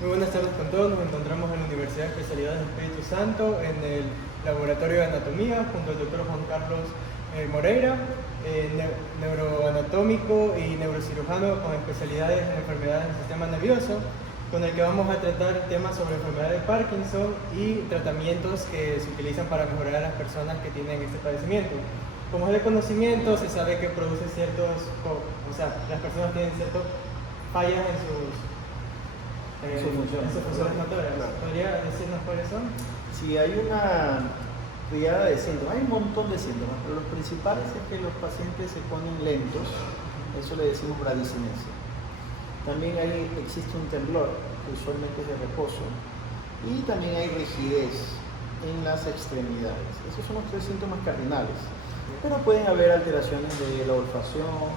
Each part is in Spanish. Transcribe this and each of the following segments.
Muy buenas tardes con todos. Nos encontramos en la Universidad de Especialidades del Espíritu Santo, en el Laboratorio de Anatomía, junto al doctor Juan Carlos Moreira, neuroanatómico y neurocirujano con especialidades en enfermedades del sistema nervioso, con el que vamos a tratar temas sobre enfermedad de Parkinson y tratamientos que se utilizan para mejorar a las personas que tienen este padecimiento. Como es de conocimiento, se sabe que produce las personas tienen ciertas fallas en sus funciones motoras. Claro. ¿Podría decirnos cuáles son? Si hay una triada de síntomas, hay un montón de síntomas, pero los principales es que los pacientes se ponen lentos, eso le decimos bradicinesia. También existe un temblor, que usualmente es de reposo, y también hay rigidez en las extremidades. Esos son los tres síntomas cardinales. Pero pueden haber alteraciones de la olfacción,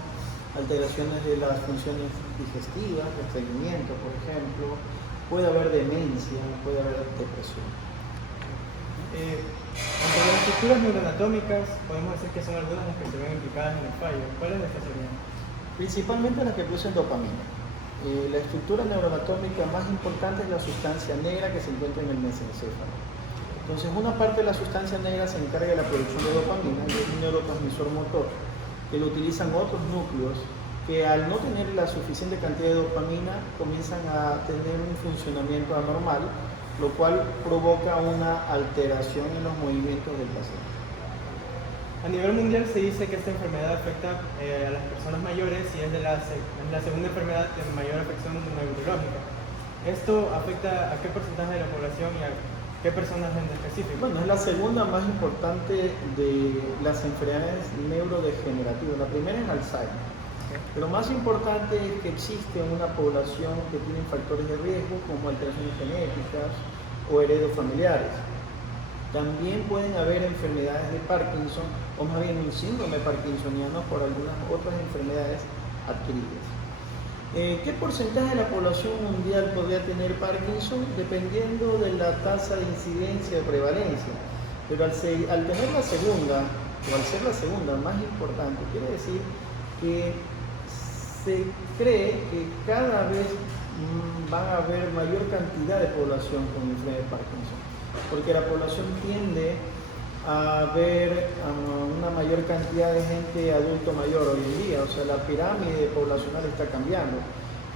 alteraciones de las funciones digestivas, de estreñimiento, por ejemplo, puede haber demencia, puede haber depresión. Entre las estructuras neuroanatómicas, podemos decir que son algunas las que se ven implicadas en el fallo. ¿Cuáles de estas serían? Principalmente las que producen dopamina. La estructura neuroanatómica más importante es la sustancia negra que se encuentra en el mesencéfalo. Entonces, una parte de la sustancia negra se encarga de la producción de dopamina, y es un neurotransmisor motor, que lo utilizan otros núcleos que al no tener la suficiente cantidad de dopamina comienzan a tener un funcionamiento anormal, lo cual provoca una alteración en los movimientos del paciente. A nivel mundial se dice que esta enfermedad afecta a las personas mayores y es la segunda enfermedad de mayor afección neurológica. ¿Esto afecta a qué porcentaje de la población y a qué personas en específico? Bueno, es la segunda más importante de las enfermedades neurodegenerativas. La primera es Alzheimer. Pero más importante es que existe una población que tiene factores de riesgo como alteraciones genéticas o heredofamiliares. También pueden haber enfermedades de Parkinson o más bien un síndrome parkinsoniano por algunas otras enfermedades adquiridas. ¿Qué porcentaje de la población mundial podría tener Parkinson? Dependiendo de la tasa de incidencia de prevalencia. Pero al tener la segunda, o al ser la segunda más importante, quiere decir que se cree que cada vez van a haber mayor cantidad de población con enfermedad de Parkinson, porque la población tiende a ver una mayor cantidad de gente adulto mayor hoy en día, o sea, la pirámide poblacional está cambiando.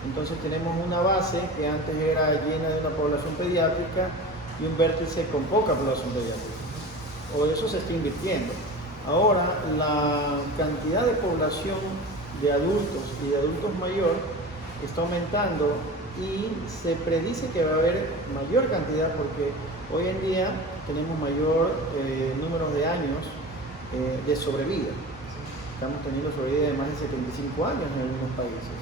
Entonces tenemos una base que antes era llena de una población pediátrica y un vértice con poca población pediátrica. O eso se está invirtiendo. Ahora la cantidad de población de adultos y de adultos mayor está aumentando y se predice que va a haber mayor cantidad porque hoy en día tenemos mayor número de años de sobrevida. Estamos teniendo sobrevida de más de 75 años en algunos países.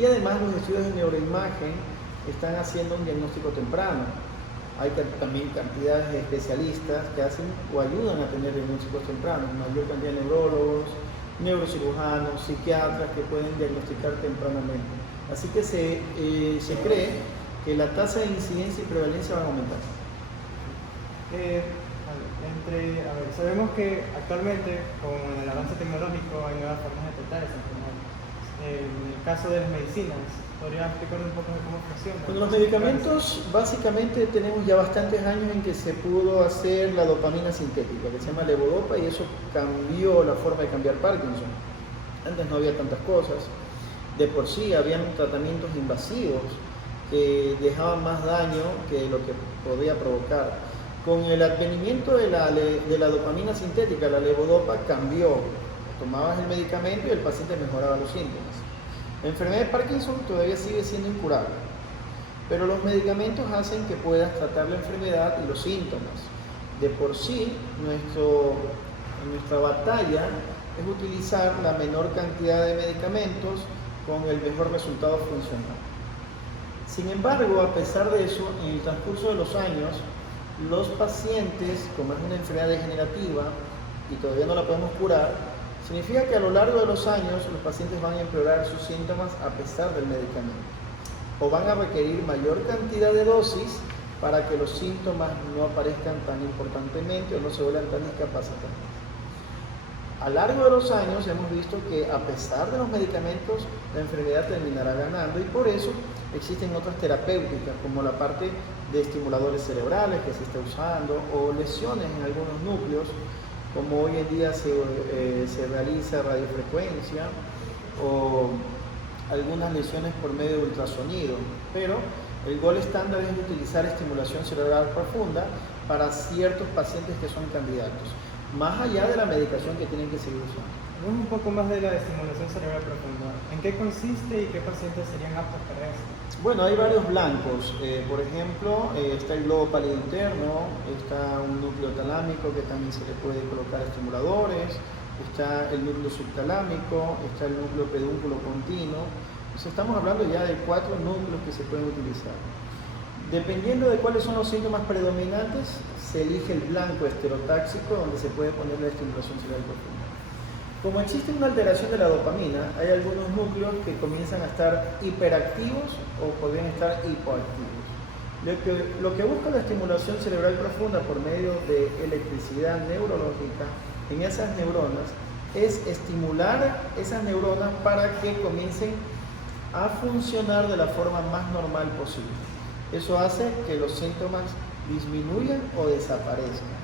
Y además los estudios de neuroimagen están haciendo un diagnóstico temprano. Hay también cantidades de especialistas que hacen o ayudan a tener diagnósticos tempranos, mayor cantidad de neurólogos, neurocirujanos, psiquiatras que pueden diagnosticar tempranamente. Así que se cree que la tasa de incidencia y prevalencia van a aumentar. Sabemos que actualmente con el avance tecnológico hay nuevas formas de tratar esa enfermedad. En el caso de las medicinas, ¿podría explicar un poco de cómo funciona? Con los medicamentos, básicamente tenemos ya bastantes años en que se pudo hacer la dopamina sintética, que se llama levodopa, y eso cambió la forma de cambiar Parkinson. Antes no había tantas cosas. De por sí habían tratamientos invasivos que dejaban más daño que lo que podía provocar. Con el advenimiento de la dopamina sintética, la levodopa cambió. Tomabas el medicamento y el paciente mejoraba los síntomas. La enfermedad de Parkinson todavía sigue siendo incurable, pero los medicamentos hacen que puedas tratar la enfermedad y los síntomas. De por sí, nuestra batalla es utilizar la menor cantidad de medicamentos con el mejor resultado funcional. Sin embargo, a pesar de eso, en el transcurso de los años, los pacientes, como es una enfermedad degenerativa y todavía no la podemos curar, significa que a lo largo de los años los pacientes van a empeorar sus síntomas a pesar del medicamento, o van a requerir mayor cantidad de dosis para que los síntomas no aparezcan tan importantemente o no se vuelvan tan discapacitantes. A lo largo de los años hemos visto que a pesar de los medicamentos la enfermedad terminará ganando, y por eso Existen otras terapéuticas, como la parte de estimuladores cerebrales que se está usando, o lesiones en algunos núcleos, como hoy en día se realiza radiofrecuencia, o algunas lesiones por medio de ultrasonido. Pero el gol estándar es utilizar estimulación cerebral profunda para ciertos pacientes que son candidatos, más allá de la medicación que tienen que seguir usando. Un poco más de la estimulación cerebral profunda. ¿En qué consiste y qué pacientes serían aptos para esto? Bueno, hay varios blancos. Por ejemplo, está el globo pálido interno, está un núcleo talámico que también se le puede colocar estimuladores, está el núcleo subtalámico, está el núcleo pedúnculo continuo. Entonces, estamos hablando ya de 4 núcleos que se pueden utilizar. Dependiendo de cuáles son los síntomas predominantes, se elige el blanco esterotáxico, donde se puede poner la estimulación cerebral profunda. Como existe una alteración de la dopamina, hay algunos núcleos que comienzan a estar hiperactivos o podrían estar hipoactivos. Lo que busca la estimulación cerebral profunda por medio de electricidad neurológica en esas neuronas es estimular esas neuronas para que comiencen a funcionar de la forma más normal posible. Eso hace que los síntomas disminuyan o desaparezcan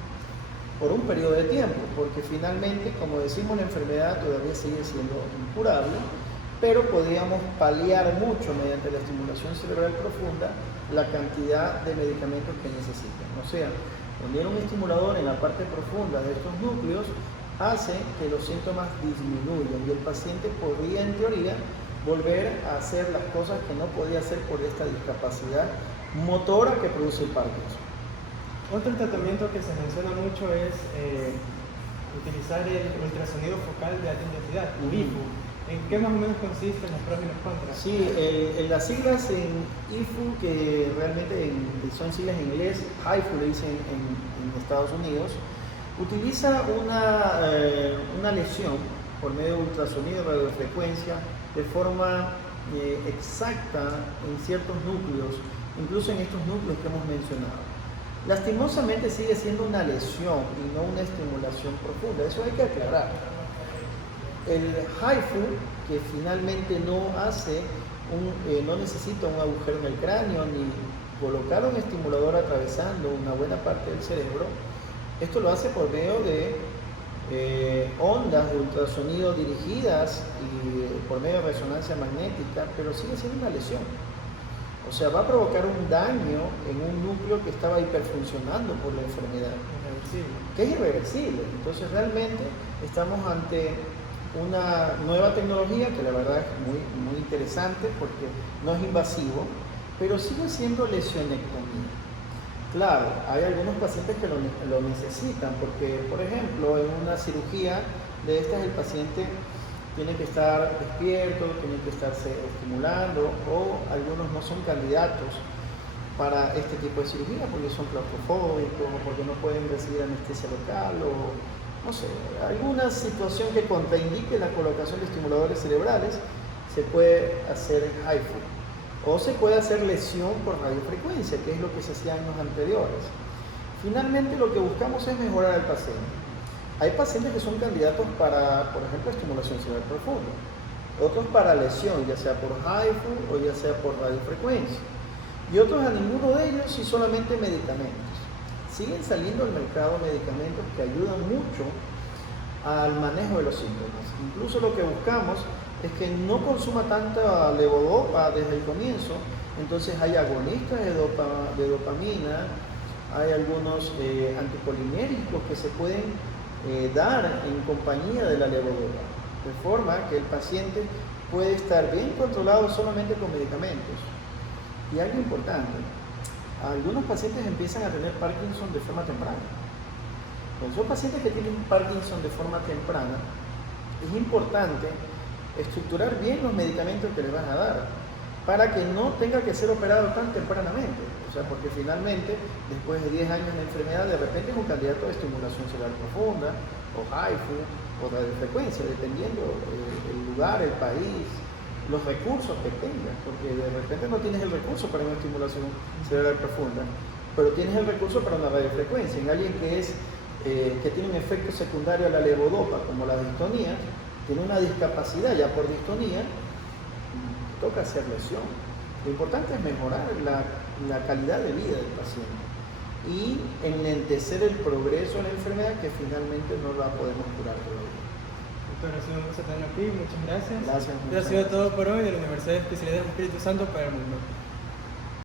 por un periodo de tiempo, porque finalmente, como decimos, la enfermedad todavía sigue siendo incurable, pero podríamos paliar mucho mediante la estimulación cerebral profunda la cantidad de medicamentos que necesitan. O sea, poner un estimulador en la parte profunda de estos núcleos hace que los síntomas disminuyan y el paciente podría, en teoría, volver a hacer las cosas que no podía hacer por esta discapacidad motora que produce el Parkinson. Otro tratamiento que se menciona mucho es utilizar el ultrasonido focal de alta intensidad, IFU. ¿En qué más o menos consisten los pros y los contras? Sí, las siglas en IFU, que realmente son siglas en inglés, HIFU le dicen en Estados Unidos, utiliza una lesión por medio de ultrasonido y radiofrecuencia de forma exacta en ciertos núcleos, incluso en estos núcleos que hemos mencionado. Lastimosamente sigue siendo una lesión y no una estimulación profunda, eso hay que aclarar. El HIFU, que finalmente no necesita un agujero en el cráneo ni colocar un estimulador atravesando una buena parte del cerebro, esto lo hace por medio de ondas de ultrasonido dirigidas y por medio de resonancia magnética, pero sigue siendo una lesión. O sea, va a provocar un daño en un núcleo que estaba hiperfuncionando por la enfermedad, que es irreversible. Entonces, realmente estamos ante una nueva tecnología que la verdad es muy, muy interesante porque no es invasivo, pero sigue siendo lesionectomía. Claro, hay algunos pacientes que lo necesitan porque, por ejemplo, en una cirugía de estas el paciente tiene que estar despierto, tiene que estarse estimulando, o algunos no son candidatos para este tipo de cirugía porque son claustrofóbicos o porque no pueden recibir anestesia local o no sé, alguna situación que contraindique la colocación de estimuladores cerebrales. Se puede hacer HIFU o se puede hacer lesión por radiofrecuencia, que es lo que se hacía años anteriores. Finalmente lo que buscamos es mejorar al paciente. Hay pacientes que son candidatos para, por ejemplo, estimulación cerebral profunda, otros para lesión, ya sea por HIFU o ya sea por radiofrecuencia, y otros a ninguno de ellos y solamente medicamentos. Siguen saliendo al mercado medicamentos que ayudan mucho al manejo de los síntomas. Incluso lo que buscamos es que no consuma tanta levodopa desde el comienzo, entonces hay agonistas de dopamina, hay algunos anticolinérgicos que se pueden dar en compañía de la levodopa, de forma que el paciente puede estar bien controlado solamente con medicamentos. Y algo importante, algunos pacientes empiezan a tener Parkinson de forma temprana. Con esos pacientes que tienen Parkinson de forma temprana, es importante estructurar bien los medicamentos que les van a dar para que no tenga que ser operado tan tempranamente. O sea, porque finalmente, después de 10 años de enfermedad, de repente es un candidato de estimulación cerebral profunda, o HIFU, o radiofrecuencia, dependiendo el lugar, el país, los recursos que tengas, porque de repente no tienes el recurso para una estimulación cerebral profunda, pero tienes el recurso para una radiofrecuencia. En alguien que tiene un efecto secundario a la levodopa, como la distonía, tiene una discapacidad ya por distonía, toca hacer lesión. Lo importante es mejorar la calidad de vida del paciente y enlentecer el progreso de la enfermedad que finalmente no la podemos curar todavía. Doctor, ha sido un gusto tenerlo aquí, muchas gracias. Gracias. Eso ha sido todo por hoy de la Universidad de Especialidad del Espíritu Santo para el Mundo.